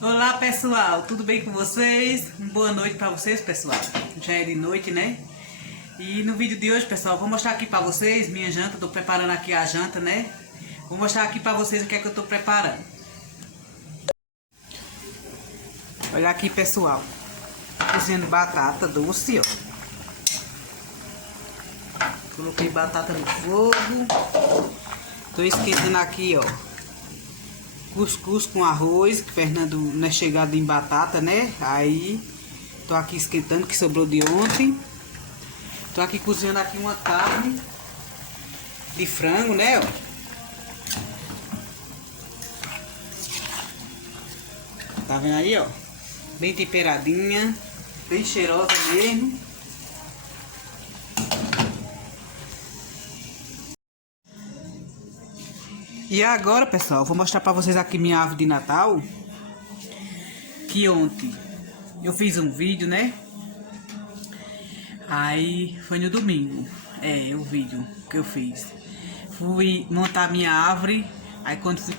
Olá pessoal, tudo bem com vocês? Boa noite para vocês, pessoal. Já é de noite, né? E no vídeo de hoje, pessoal, vou mostrar aqui para vocês minha janta. Tô preparando aqui a janta, né? Vou mostrar aqui para vocês o que é que eu tô preparando. Olha aqui, pessoal. Cozinhando batata doce, ó. Coloquei batata no fogo. Tô esquentando aqui, ó, cuscuz com arroz, que Fernando não é chegado em batata, né? Aí, tô aqui esquentando, que sobrou de ontem. Tô aqui cozinhando aqui uma carne de frango, né? Ó. Tá vendo aí, ó? Bem temperadinha, bem cheirosa mesmo. E agora, pessoal, vou mostrar pra vocês aqui minha árvore de Natal. Que ontem eu fiz um vídeo, né? Aí foi no domingo. É, o vídeo que eu fiz. Fui montar minha árvore. Aí quando fui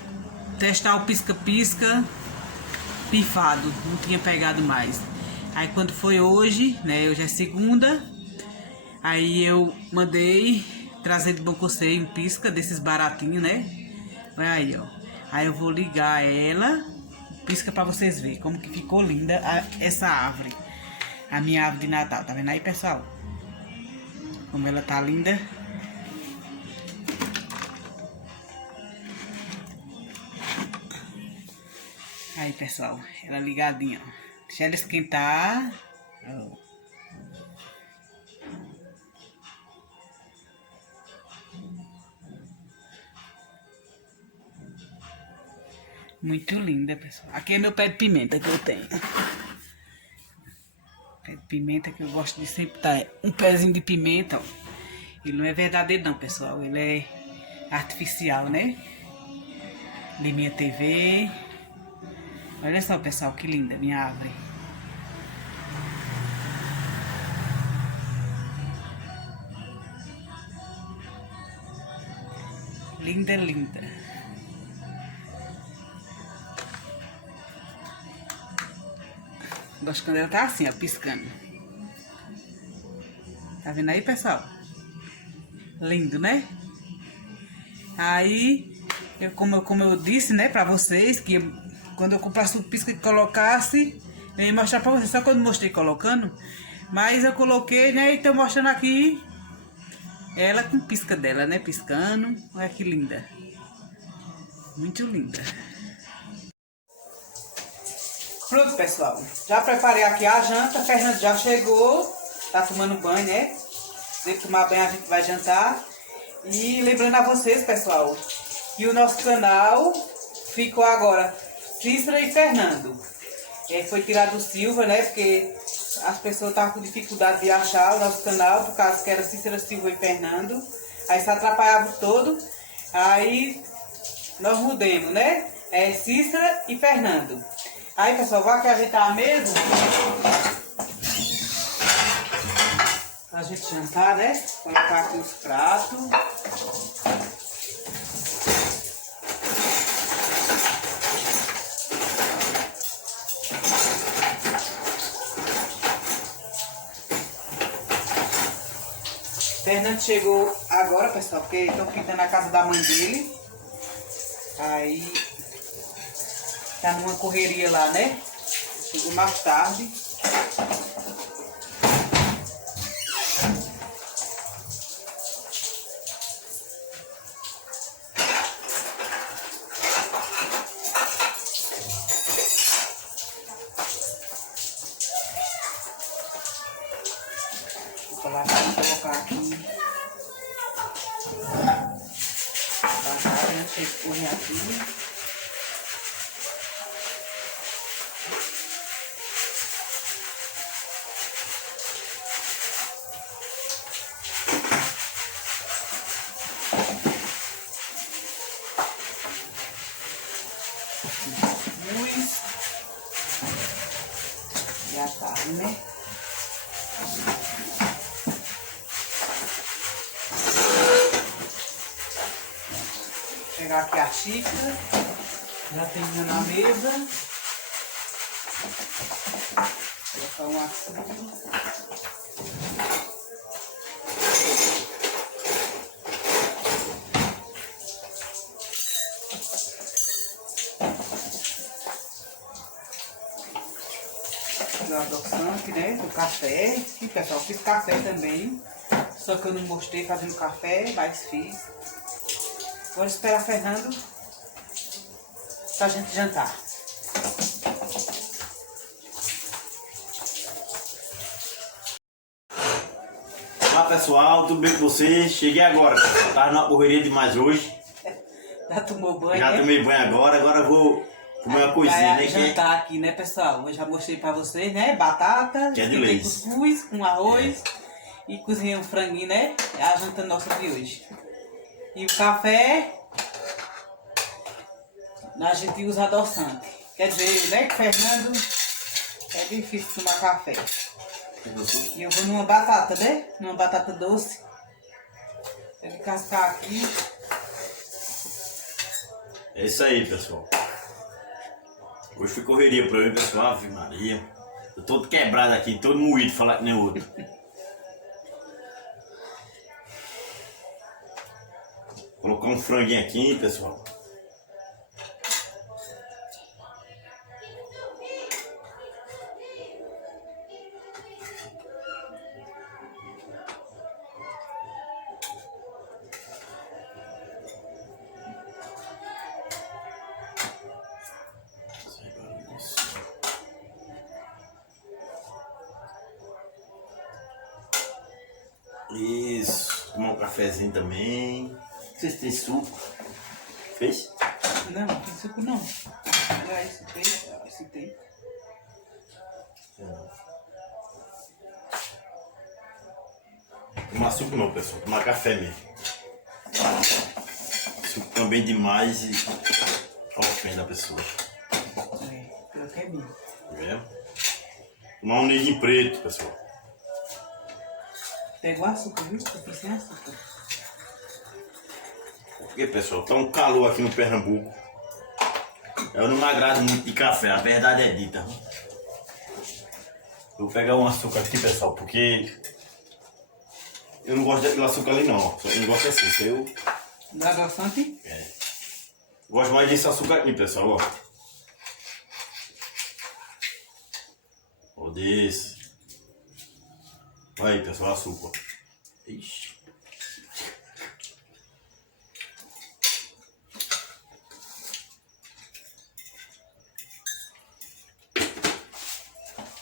testar o pisca-pisca, pifado, não tinha pegado mais. Aí quando foi hoje, né? Hoje é segunda. Aí eu mandei trazer de Bom Conselho um pisca desses baratinhos, né? Olha aí, ó. Aí eu vou ligar ela, pisca pra vocês verem como que ficou linda essa árvore. A minha árvore de Natal, tá vendo aí, pessoal? Como ela tá linda. Aí, pessoal, ela ligadinha, ó. Deixa ela esquentar. Ó. Muito linda, pessoal. Aqui é meu pé de pimenta que eu tenho. Pé de pimenta que eu gosto de sempre estar. Um pezinho de pimenta, ó. Ele não é verdadeiro não, pessoal. Ele é artificial, né? De minha TV. Olha só, pessoal, que linda minha árvore. Linda, linda. Gosto quando ela tá assim, ó, piscando. Tá vendo aí, pessoal? Lindo, né? Aí, como eu disse, né, pra vocês, que quando eu comprasse o pisca e colocasse, eu ia mostrar pra vocês. Só quando mostrei colocando, mas eu coloquei, né, e tô mostrando aqui ela com pisca dela, né, piscando. Olha que linda. Muito linda. Pronto, pessoal. Já preparei aqui a janta. Fernando já chegou. Tá tomando banho, né? Depois de tomar banho a gente vai jantar. E lembrando a vocês, pessoal, que o nosso canal ficou agora Cícera e Fernando. Foi tirado o Silva, né? Porque as pessoas estavam com dificuldade de achar o nosso canal, por causa que era Cícera, Silva e Fernando. Aí se atrapalhava todo. Aí nós mudemos, né? É Cícera e Fernando. Aí, pessoal, vou aqui ajeitar a mesa pra gente jantar, né? Colocar aqui os pratos. Fernando chegou agora, pessoal, porque estão pintando a casa da mãe dele. Aí tá numa correria lá, né? Chegou mais tarde. Vou colocar aqui. Batata, né? Deixa eu escorrer aqui. E a carne, né? Vou pegar aqui a xícara. Já tem uma na mesa. Colocar um açúcar. Do adoçante, né? Do café. E pessoal, fiz café também. Só que eu não mostrei fazendo café, mas fiz. Vou esperar Fernando pra gente jantar. Olá pessoal, tudo bem com vocês? Cheguei agora, pessoal. Tava numa correria demais hoje. Já tomou banho? Já tomei banho agora vou comer uma coisinha, né? Jantar aqui, né, pessoal? Eu já mostrei pra vocês, né? Batata, Que é de leite. Cuscuz com arroz e cozinhei um franguinho, né? É a janta nossa de hoje. E o café, a gente usa adoçante. Quer dizer, né, Fernando? É difícil tomar café. E eu vou numa batata, né? Numa batata doce. Tem que cascar aqui. É isso aí, pessoal. Hoje foi correria pra mim, pessoal. Ave Maria. Tô todo quebrado aqui, todo moído, falar que nem outro. Colocar um franguinho aqui, pessoal. Isso, tomar um cafezinho também. Vocês têm suco? Fez? Não, não tem suco não. Olha esse tem, esse tem. Tomar suco não, pessoal. Tomar café mesmo. Suco também demais e ofende a pessoa. Eu quero mesmo. É? Tomar um neguinho preto, pessoal. Pegou açúcar, viu? Eu fiz sem açúcar. Porque, pessoal, tá um calor aqui no Pernambuco. Eu não me agrado muito de café, a verdade é dita. Eu vou pegar um açúcar aqui, pessoal, porque eu não gosto daquele açúcar ali não. Eu não gosto assim, eu... Do adoçante? É. Gosto mais desse açúcar aqui, pessoal, ó. Ó desse. Olha aí, pessoal, açúcar. Ixi.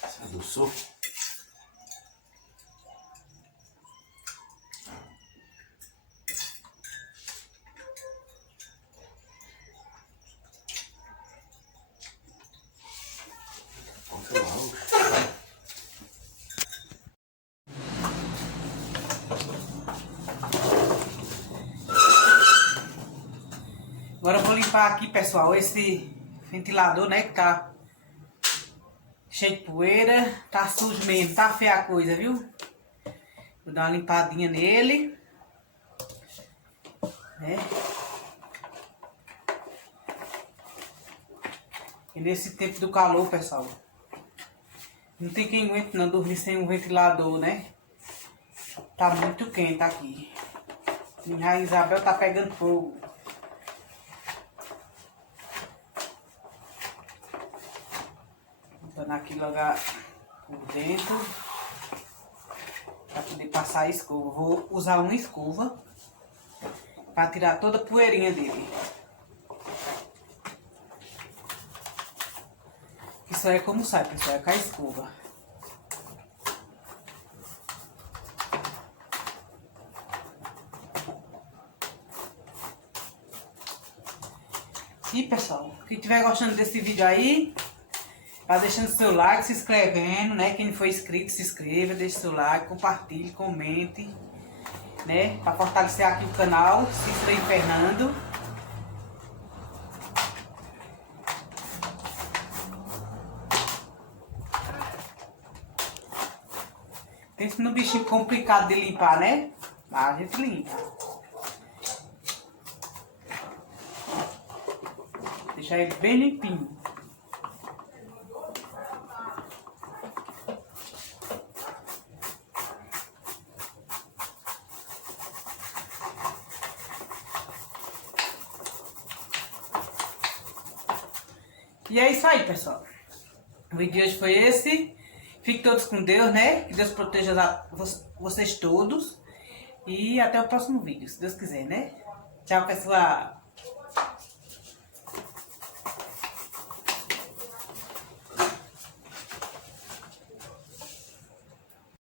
Você adoçou? Agora eu vou limpar aqui, pessoal, esse ventilador, né, que tá cheio de poeira. Tá sujo mesmo, tá feia a coisa, viu? Vou dar uma limpadinha nele. Né? E nesse tempo do calor, pessoal, não tem quem aguente não dormir sem um ventilador, né? Tá muito quente aqui. Minha Isabel tá pegando fogo. Botando aqui logo por dentro. Pra poder passar a escova. Vou usar uma escova pra tirar toda a poeirinha dele. Isso aí é como sai, pessoal, é com a escova. E pessoal, quem estiver gostando desse vídeo aí, vai deixando seu like, se inscrevendo, né? Quem não for inscrito, se inscreva, deixe seu like, compartilhe, comente, né? Pra fortalecer aqui o canal, Cícera e Fernando. Pensa no bichinho complicado de limpar, né? Mas a gente limpa. Deixar ele bem limpinho. E é isso aí, pessoal. O vídeo de hoje foi esse. Fiquem todos com Deus, né? Que Deus proteja vocês todos. E até o próximo vídeo, se Deus quiser, né? Tchau, pessoal.